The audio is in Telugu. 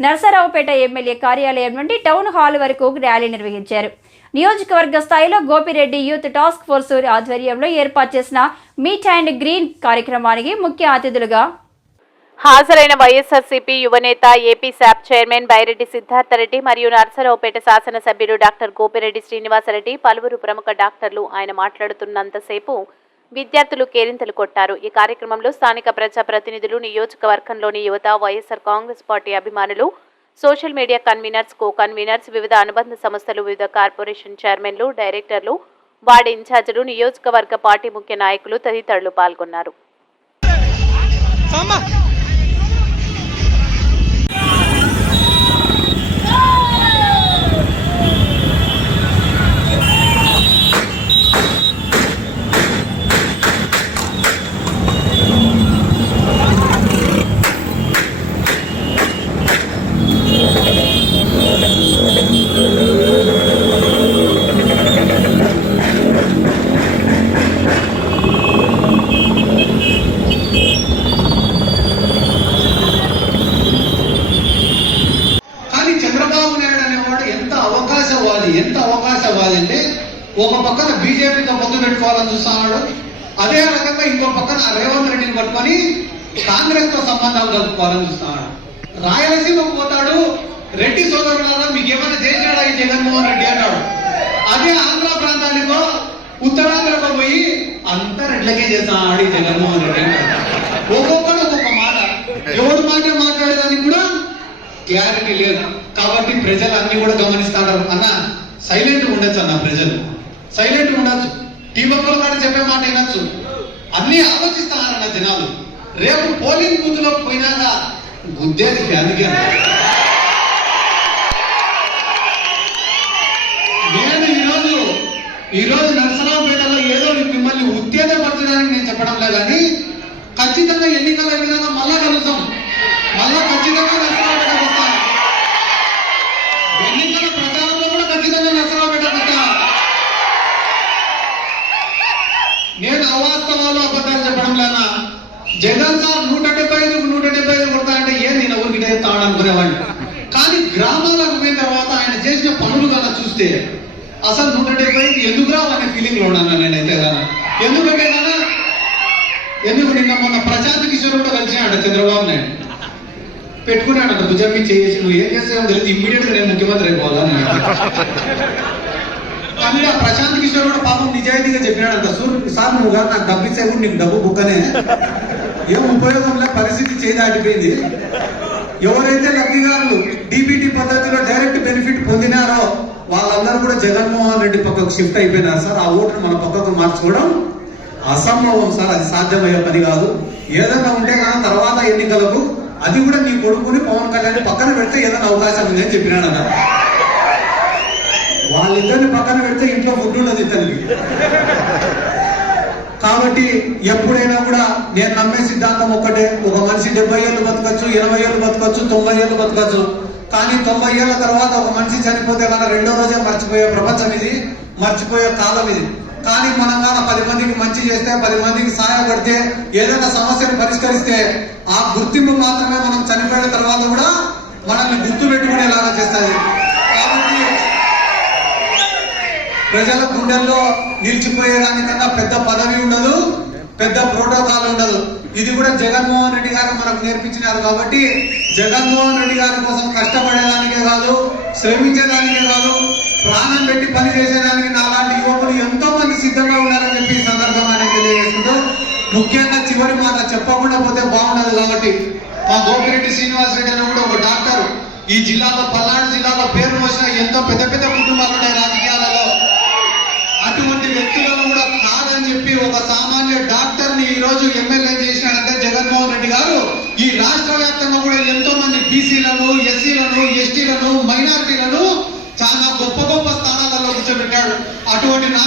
నరసరావుపేట ఎమ్మెల్యే కార్యాలయం నుండి టౌన్ హాల్ వరకు ర్యాలీ నిర్వహించారు. నియోజకవర్గ స్థాయిలో గోపిరెడ్డి యూత్ టాస్క్ ఫోర్స్ ఆధ్వర్యంలో ఏర్పాటు చేసిన మీట్ అండ్ గ్రీన్ కార్యక్రమానికి ముఖ్య అతిథులుగా హాజరైన వైఎస్ఆర్సీపీ యువనేత AP SAAP chairman Byreddy Siddharthareddy మరియు నర్సరావుపేట శాసనసభ్యులు డాక్టర్ గోపిరెడ్డి శ్రీనివాసరెడ్డి పలువురు ప్రముఖ డాక్టర్లు ఆయన మాట్లాడుతున్నంతసేపు విద్యార్థులు కేరింతలు కొట్టారు. ఈ కార్యక్రమంలో స్థానిక ప్రజాప్రతినిధులు నియోజకవర్గంలోని యువత వైఎస్ఆర్ కాంగ్రెస్ పార్టీ అభిమానులు social media conveners co conveners వివిధ అనుబంధ సంస్థలు వివిధ కార్పొరేషన్ చైర్మన్లు డైరెక్టర్లు వార్డు ఇన్ఛార్జీలు నియోజకవర్గ పార్టీ ముఖ్య నాయకులు తదితరులు పాల్గొన్నారు. ఒక పక్కన బీజేపీతో పొత్తు పెట్టుకోవాలని చూస్తున్నాడు. అదే రకంగా ఇంకో పక్కన రేవంత్ రెడ్డిని పట్టుకొని కాంగ్రెస్తో సంబంధాలు కలుపుకోవాలని చూస్తున్నాడు. రాయలసీమకు పోతాడు. రెడ్డి సోదరులారా మీకు ఏమైనా చేశాడా ఈ జగన్మోహన్ రెడ్డి అన్నాడు. అదే ఆంధ్ర ప్రాంతానికో ఉత్తరాంధ్రకో పోయి అంత రెడ్లకే చేస్తాడు ఈ జగన్మోహన్ రెడ్డి ఒక్కొక్కడు ఒక్కొక్క మాట. ఎవరు మాట మాట్లాడేదానికి కూడా క్లారిటీ లేదు. కాబట్టి ప్రజలు అన్ని కూడా గమనిస్తారు అన్న సైలెంట్ ఉండొచ్చు అన్న ప్రజలు. సైలెంట్ ఉండొచ్చు. టీవీలో కానీ చెప్పే మాట వినొచ్చు. అన్ని ఆలోచిస్తారన్న జనాలు. రేపు పోలింగ్ బూత్లో పోయినాక గుద్దేది అందుకే నేను ఈరోజు ఈరోజు నరసరావుపేటలో ఏదో మిమ్మల్ని ఉత్తేజపరచడానికి నేను చెప్పడం లేదు కానీ ఖచ్చితంగా ఎన్నికల విధంగా మళ్ళా కలుద్దాం మళ్ళా ఖచ్చితంగా నరసరావుపేటకు వస్తాం ఎన్నికల ప్రచారంలో కూడా ఖచ్చితంగా నరసరావుపేటకు వస్తాం నేను సమాధానం చెప్పడం లేదా జగన్ సార్ నూట డెబ్బై ఐదు నూట డెబ్బై ఐదు కొడతానంటే ఏం నేను ఊరికి తాడనుకునేవాడిని కానీ గ్రామాలకు పోయిన తర్వాత ఆయన చేసిన పనులు కన్నా చూస్తే అసలు నూట డెబ్బై ఐదు ఎందుకు రావు అనే ఫీలింగ్లో ఉన్నాను నేనైతే కదా ఎందుకంటే కదా ఎందుకు నిన్న మొన్న ప్రశాంత్ కిషోర్ కూడా కలిసినాడు చంద్రబాబు నాయుడు పెట్టుకున్నాడు అంత భుజం మీద చేసి నువ్వు ఏం చేస్తావు తెలియదు. ఇమ్మీడియట్గా నేను ముఖ్యమంత్రి అయిపోవాలని. కానీ ఆ ప్రశాంత్ కిషోర్ కూడా పాపం చెప్పినాడు సార్ నువ్వు కాదు నాకు డబ్బు ఇచ్చే కూడా నీకు డబ్బు బుక్కనే. ఏం ఉపయోగం లే పరిస్థితి చేయి దాటిపోయింది ఎవరైతే లబ్ధిదారులు డిబిటి పద్ధతిలో డైరెక్ట్ బెనిఫిట్ పొందినారో వాళ్ళందరూ కూడా జగన్మోహన్ రెడ్డి పక్కకు షిఫ్ట్ అయిపోయినారు. సార్ ఆ ఓటును మన పక్కకు మార్చుకోవడం అసంభవం సార్ అది సాధ్యమయ్యే పని కాదు. ఏదైనా ఉంటే కానీ తర్వాత ఎన్నికలకు అది కూడా నీ కొడుకుని పవన్ కళ్యాణ్ పక్కన పెడితే ఏదైనా అవకాశం ఉందని చెప్పినాడు అన్న వాళ్ళిద్దరిని పక్కన పెడితే ఇంట్లో ఫుడ్ ఉండదు ఇతనికి. కాబట్టి ఎప్పుడైనా కూడా నేను నమ్మే సిద్ధాంతం ఒక్కటే ఒక మనిషి డెబ్బై ఏళ్ళు బతకచ్చు ఇరవై ఏళ్ళు బతకచ్చు తొంభై ఏళ్ళు బతకచ్చు కానీ తొంభై ఏళ్ళ తర్వాత ఒక మనిషి చనిపోతే కనుక రెండో రోజే మర్చిపోయే ప్రపంచం ఇది మర్చిపోయే కాలం ఇది. కానీ మనం కానీ పది మందికి మంచి చేస్తే పది మందికి సహాయపడితే ఏదైనా సమస్యను పరిష్కరిస్తే ఆ గుర్తింపు మాత్రమే మనం చనిపోయిన తర్వాత కూడా మనల్ని గుర్తు పెట్టుకునేలాగా చేస్తుంది కాబట్టి ప్రజల గుండెల్లో నిలిచిపోయేదానికన్నా పెద్ద పదవి ఉండదు పెద్ద ప్రోటోకాల్ ఉండదు. ఇది కూడా జగన్మోహన్ రెడ్డి గారు మనకు నేర్పించినారు కాబట్టి జగన్మోహన్ రెడ్డి గారి కోసం కష్టపడేదానికే కాదు శ్రమించేదానికే కాదు ప్రాణం పెట్టి పని చేసేదానికి నాలాంటి యువకులు ఎంతో మంది సిద్ధంగా ఉన్నారని చెప్పి ఈ సందర్భంగా తెలియజేసుకుంటూ ముఖ్యంగా చివరి మాట చెప్పకుండా పోతే బాగుండదు కాబట్టి మా గోపిరెడ్డి శ్రీనివాసరెడ్డి అని కూడా ఒక డాక్టర్. ఈ జిల్లాలో పల్నాడు జిల్లాలో పేరు వచ్చిన ఎంతో పెద్ద పెద్ద కుటుంబాలు ఉన్నాయి వ్యాప్తంగా కూడా ఎంతో మంది బీసీలను ఎస్సీలను ఎస్టీలను మైనారిటీలను చాలా గొప్ప గొప్ప స్థానాలలో కూర్చోబెట్టాడు. అటువంటి నా